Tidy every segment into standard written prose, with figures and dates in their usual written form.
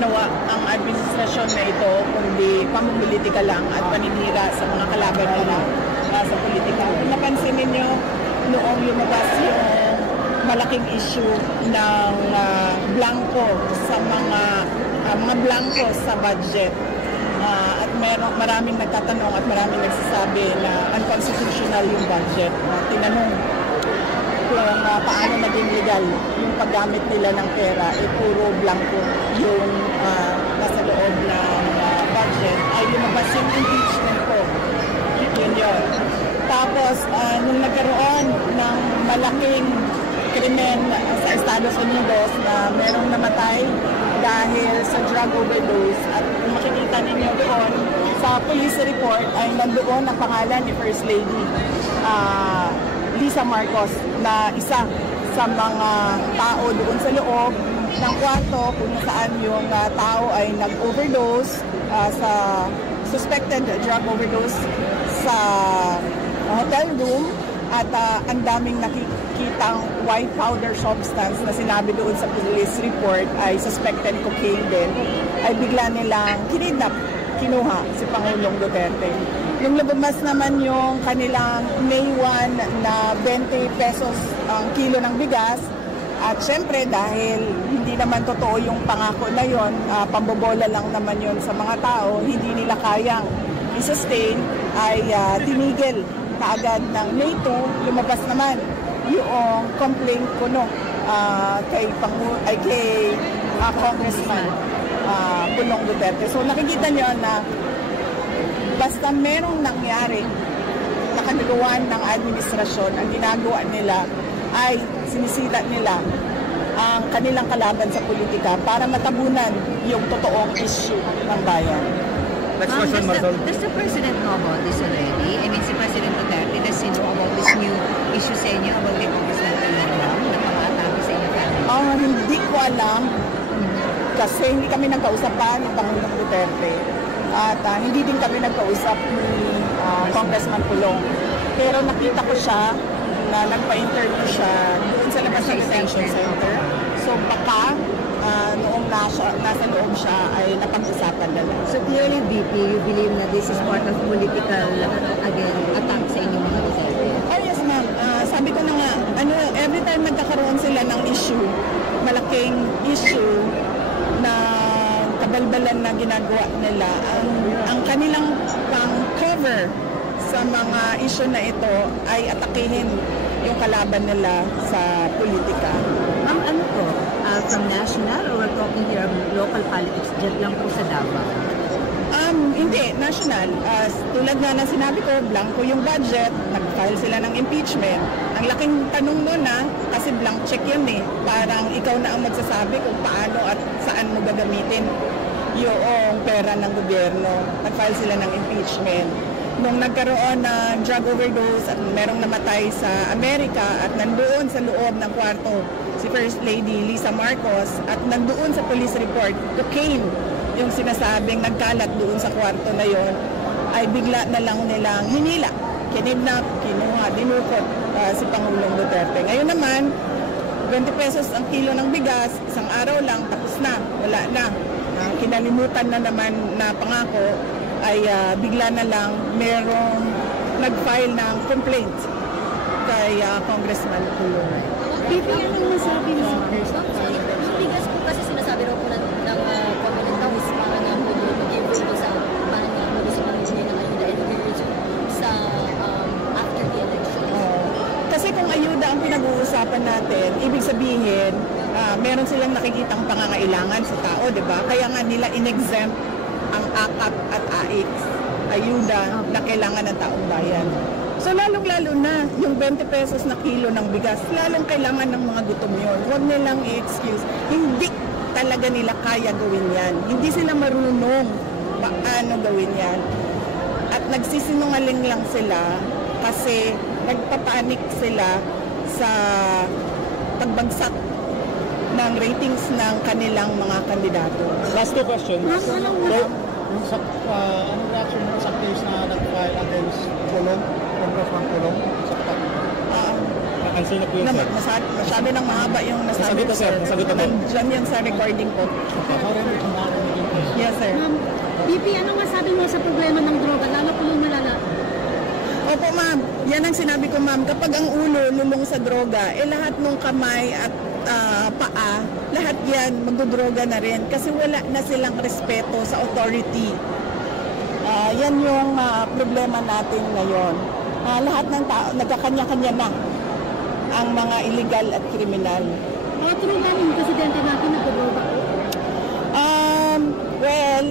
ginawa ang administrasyon na ito, kundi pamumulitika lang at paninira sa mga kalaban nila sa politika. Kung napansin ninyo, noong lumabas yung malaking issue ng blanco sa mga blanco sa budget. At maraming nagtatanong at maraming nagsasabi na unconstitutional yung budget. Tinanong kung paano naging legal yung paggamit nila ng pera, puro blanco yung nasa loob ng budget, ay lumabas yung impeachment ko. Yun yun. Tapos, nung nagkaroon ng malaking krimen sa Estados Unidos na merong namatay dahil sa drug overdose, at kung makikita ninyo doon sa police report ay nandoon ang pangalan ni First Lady Lisa Marcos na isa sa mga tao doon sa loob ng kwarto kung saan yung tao ay nag-overdose sa suspected drug overdose sa hotel room, at ang daming nakikitang white powder substance na sinabi doon sa police report ay suspected cocaine din, ay bigla nilang kinuha si Pangulong Duterte. Yung lumabas naman yung kanilang May 1 na 20 pesos ang kilo ng bigas, at syempre dahil hindi naman totoo yung pangako na yon, pambobola lang naman yon sa mga tao, hindi nila kayang i-sustain, ay tinigil kaagad ng May 2, lumabas naman yung complaint ko kay Congressman Pulong Duterte. So nakikita nyo na basta merong nangyari na kanagawan ng administrasyon, ang ginagawa nila ay sinisita nila ang kanilang kalaban sa politika para matabunan yung totoong issue ng bayan. Does the President know about this already? I mean, si President Duterte, does he know about this new issue sa inyo about the Congressman Pulong na pang-atake sa inyo family? Hindi ko alam kasi hindi kami nagkausapan ng Pangulong Duterte. At hindi din kami nagkausap ni Congressman Pulong. Pero nakita ko siya na nagpa-interview siya doon sa labas ng detention center. So baka noong nasa loob siya ay napag-usapan na lang. So clearly, VP, you believe na this is part of political, again, attack sa inyong mga Duterte? Oh yes ma'am. Sabi ko na nga, every time nagkakaroon sila ng issue, malaking issue na kabalbalan na ginagawa nila, ang kanilang pang-cover sa mga issue na ito ay atakihin yung kalaban nila sa politika. Ano po? From national, or we're talking here of local politics, dyan lang po sa Davao? Hindi, national. Tulad nga na sinabi ko, blanco yung budget, nag-file sila ng impeachment. Ang laking tanong nun kasi blank check yun Parang ikaw na ang magsasabi kung paano at saan mo gagamitin yung pera ng gobyerno. Nag-file sila ng impeachment. Nung nagkaroon ng drug overdose at merong namatay sa Amerika at nandoon sa loob ng kwarto si First Lady Lisa Marcos, at nandoon sa police report, cocaine yung sinasabing nagkalat doon sa kwarto na yon, ay bigla na lang nilang hinila, kinidnap, kinuha, dinukot si Pangulong Duterte. Ngayon naman, 20 pesos ang kilo ng bigas, isang araw lang, tapos na, wala na. Kinalimutan na naman na pangako, ay bigla na lang merong nag-file ng complaint kay Congressman Pulong. Bibi, anong masabi niyo? Yung bigas po kasi sinasabi raw po ng Comelec daw is para nga po mag-give ito sa para nga po gusto pamilya ng ayuda and encourage sa after the election. Kasi kung ayuda ang pinag-uusapan natin, ibig sabihin, meron silang nakikitang pangangailangan sa tao, di ba? Kaya nga nila in-exempt ang AKAP at AIX, ayuda na kailangan ng taong bayan. So lalong-lalo na yung 20 pesos na kilo ng bigas, lalong kailangan ng mga gutom yun. Huwag nilang i-excuse. Hindi talaga nila kaya gawin yan. Hindi sila marunong paano gawin yan. At nagsisinungaling lang sila kasi nagpapanik sila sa pagbagsak ng ratings ng kanilang mga kandidato. Last two questions. Anong reaction mo sa case na nag-file against Pulong, Congressman Pulong? Answer na po yun, Na, sir. masyado nang mahaba yung nasabi Nasagot ko, na, sir. Nasagot na po. Nandiyan yan sa recording ko. Yes, sir. BP, ano masabi mo sa problema ng droga? Lalo po yung malala. Opo, ma'am. Yan ang sinabi ko, ma'am. Kapag ang ulo lulong sa droga, lahat ng kamay at paa, lahat yan magdodroga na rin kasi wala na silang respeto sa authority. Yan yung problema natin ngayon. Lahat ng tao, nagkakanya-kanya na ang mga illegal at kriminal. True ba yung presidente natin nagdodroga po? Well,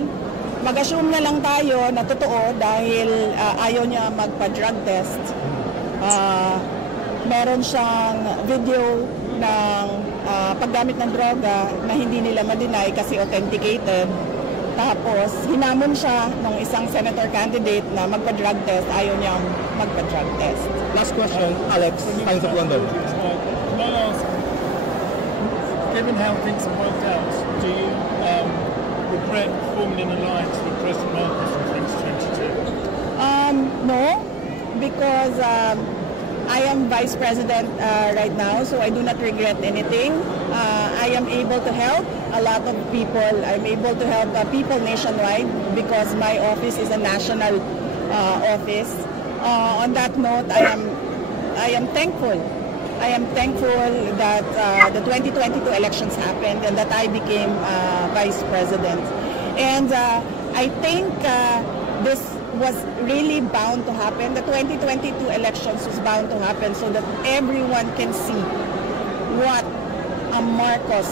mag-assume na lang tayo na totoo dahil ayaw niya magpa-drug test. Meron siyang video ng paggamit ng droga na hindi nila ma-deny kasi authenticated. Tapos, hinamon siya ng isang senator candidate na magpa-drug test. Ayaw niyang magpa-drug test. Last question, Alex. Time sa London. Can I ask, given how things have worked out, do you regret forming an alliance with President Marcos in 2022? No, because I am Vice President right now, so I do not regret anything. I am able to help a lot of people. I'm able to help people nationwide because my office is a national office. On that note, I am thankful. I am thankful that the 2022 elections happened and that I became Vice President. And I think this was really bound to happen. The 2022 elections was bound to happen so that everyone can see what a Marcos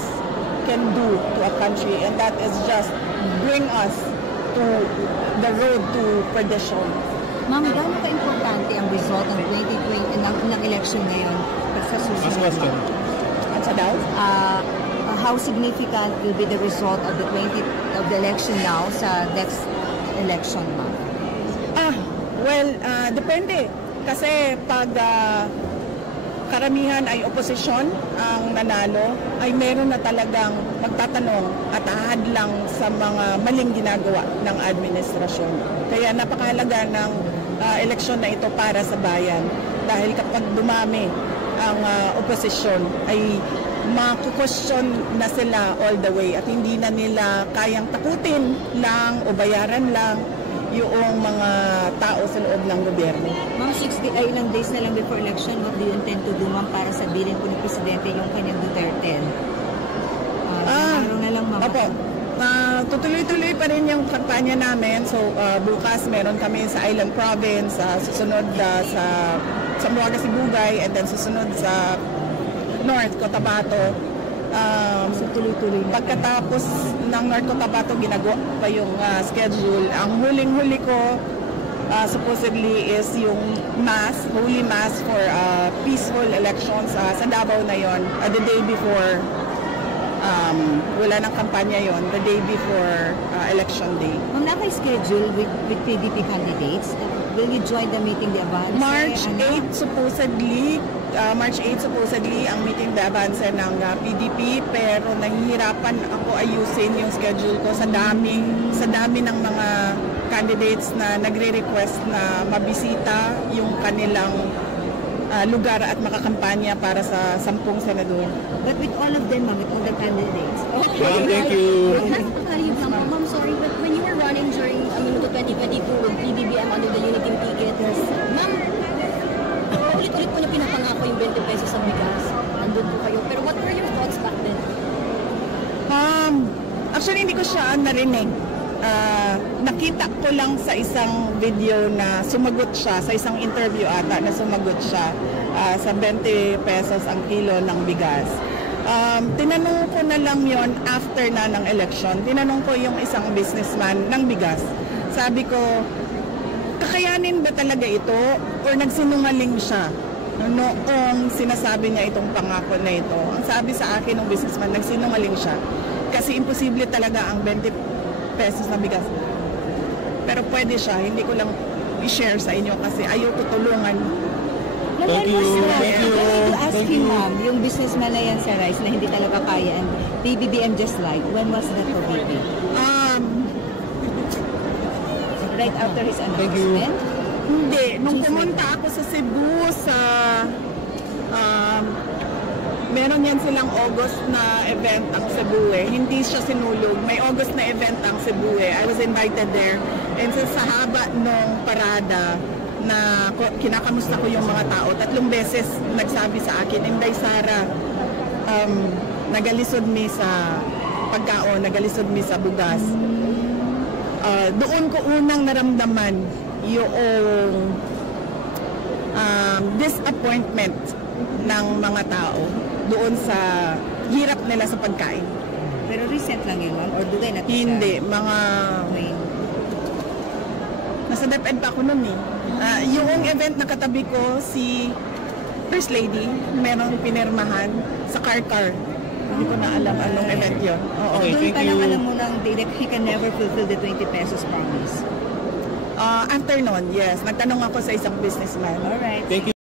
can do to a country, and that is just bring us to the road to perdition. Ma'am, gaano ka-importante ang result ng 2020 ng election ngayon sa Last susunod? question. At sa daw? How significant will be the result of the election now sa next election, ma'am? Well, depende. Kasi pag karamihan ay oposisyon ang nanalo, ay meron na talagang magtatanong at ahadlang sa mga maling ginagawa ng administrasyon. Kaya napakahalaga ng eleksyon na ito para sa bayan. Dahil kapag dumami ang oposisyon, ay makukwestiyon na sila all the way at hindi na nila kayang takutin lang o bayaran lang yung mga tao sa loob ng gobyerno. Ma'am, ilang days na lang before election, what do you intend to do, ma'am, para sabihin po ni Presidente yung kanyang Duterte? Araw na lang, ma'am. Opo. Tutuloy-tuloy pa rin yung kampanya namin. So, bukas meron kami sa Island Province, susunod sa Zamboanga, Sibugay, and then susunod sa North Cotabato. So, tuloy-tuloy na. Pagkatapos ng North Cotabato, ginagawa pa yung schedule. Ang huling-huli ko, supposedly, is yung Holy Mass for peaceful elections sa Davao na yon. The day before, wala ng kampanya yon, the day before election day. Ma'am, naka-schedule with PDP candidates. Will you join the meeting de avance? March 8 supposedly ang meeting de avance ng PDP, pero nahihirapan ako ayusin yung schedule ko sa dami ng mga candidates na nagre-request na mabisita yung kanilang lugar at makakampanya para sa 10 senador. But with all of them, ma'am, with all the candidates. Ma'am, thank you. Ma'am, sorry, but when you were running during Minuto 2022 with PBBM under the Unity ticket, ma'am, ulit-ulit po na pinapangako yung 20 pesos sa bigas. Nandun po kayo. Pero what were your thoughts back then? Actually, hindi ko siya narinig. Nakita ko lang sa isang video na sumagot siya, sa isang interview ata na sumagot siya sa 20 pesos ang kilo ng bigas. Tinanong ko na lang yon after na ng election. Tinanong ko yung isang businessman ng bigas. Sabi ko, kakayanin ba talaga ito or nagsinungaling siya noong sinasabi niya itong pangako na ito? Ang sabi sa akin ng businessman, nagsinungaling siya kasi imposible talaga ang 20 pesos na bigas. Pero pwede siya, hindi ko lang i-share sa inyo kasi ayaw ko tulungan. Thank you. Thank you. To ask you, ma'am, yung businessman na yan sa rice na hindi talaga kaya and PBBM just lied. When was that for BP? Right after his Thank you. announcement? Hindi. Nung pumunta ako sa Cebu sa Meron yan silang August na event ang Cebu eh. Hindi siya sinulog. May August na event ang Cebu eh. I was invited there. And sa haba nung parada na kinakamusta ko yung mga tao, 3 beses nagsabi sa akin, Inday Sara, nagalisod mi sa pagkaon, nagalisod mi sa bugas. Doon ko unang naramdaman yung disappointment ng mga tao doon sa hirap nila sa pagkain. Pero recent lang yun, ma'am? Or dugay na? Hindi, mga... Nasa DepEd pa ako nun eh. Yung event na katabi ko, si First Lady, meron pinirmahan sa car-car. Hindi ko na alam anong event yun. Oo. Okay, doon pa lang alam mo nang he can never fulfill the 20 pesos promise. After nun, yes. Nagtanong ako sa isang businessman. Alright. Thank you.